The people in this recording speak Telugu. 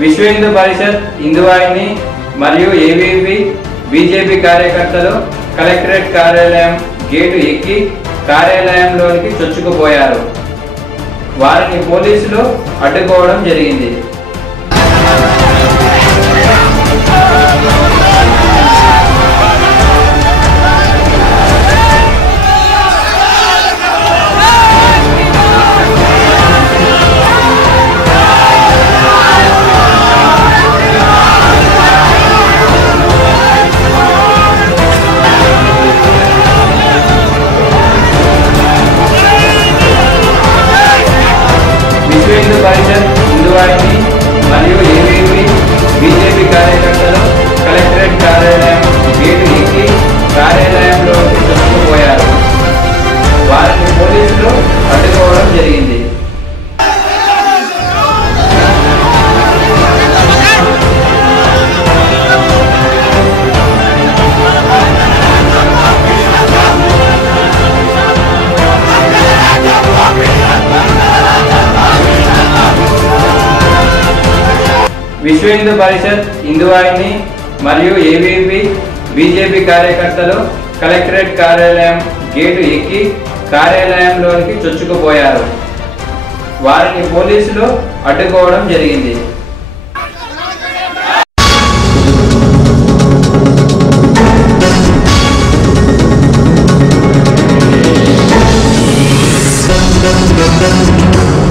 విశ్వ హిందూ పరిషత్ హిందువాహిని మరియు ఏబీపీ బీజేపీ కార్యకర్తలు కలెక్టరేట్ కార్యాలయం గేటు ఎక్కి కార్యాలయంలోనికి చొచ్చుకుపోయారు. వారిని పోలీసులు అడ్డుకోవడం జరిగింది. విశ్వ హిందూ పరిషత్ హిందువాహిని మరియు ఏబీపీ బీజేపీ కార్యకర్తలు కలెక్టరేట్ కార్యాలయం గేటు ఎక్కి కార్యాలయంలోనికి చొచ్చుకుపోయారు. వారిని పోలీసులు అడ్డుకోవడం జరిగింది. Thank